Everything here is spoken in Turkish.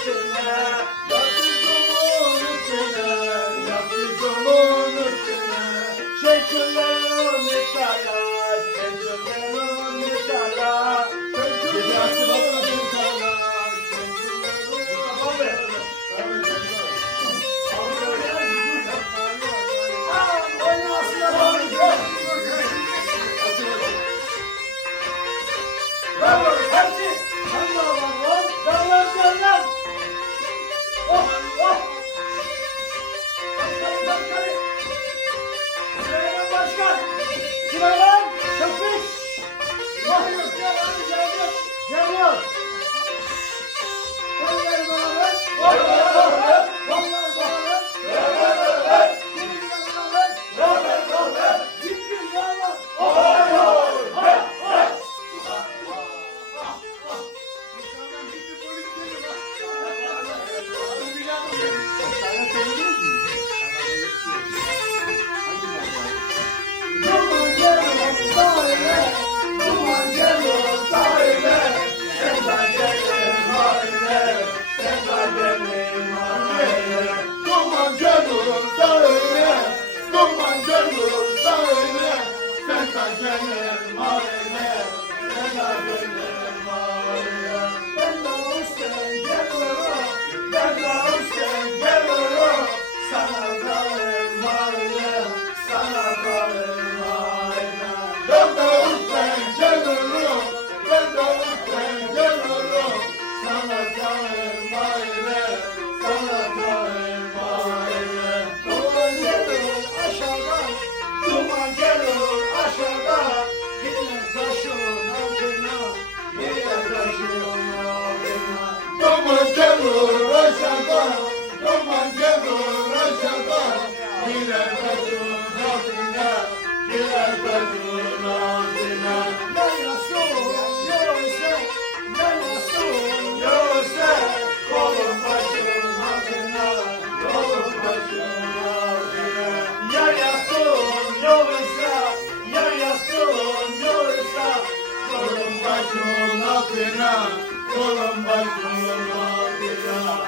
üstüne, yatırdım üstüne, yatırdım üstüne. Çekilerim itala, çekilerim itala, çekilerim itala. Bravo, hepsi. Canlar var lan, canlar, canlar. Oh, oh. Başkanım, başkanım. Sırayla başkan. Sırayla köpük. Geliyor, geliyor. Geliyor. Onlar beraber. Onlar beraber. Onlar beraber. Onlar beraber. Onlar beraber. Onlar beraber. Gitsin yallah. Oy, oy, oy, oy. Duman gelir aşağıdan, duman gelir aşağıdan.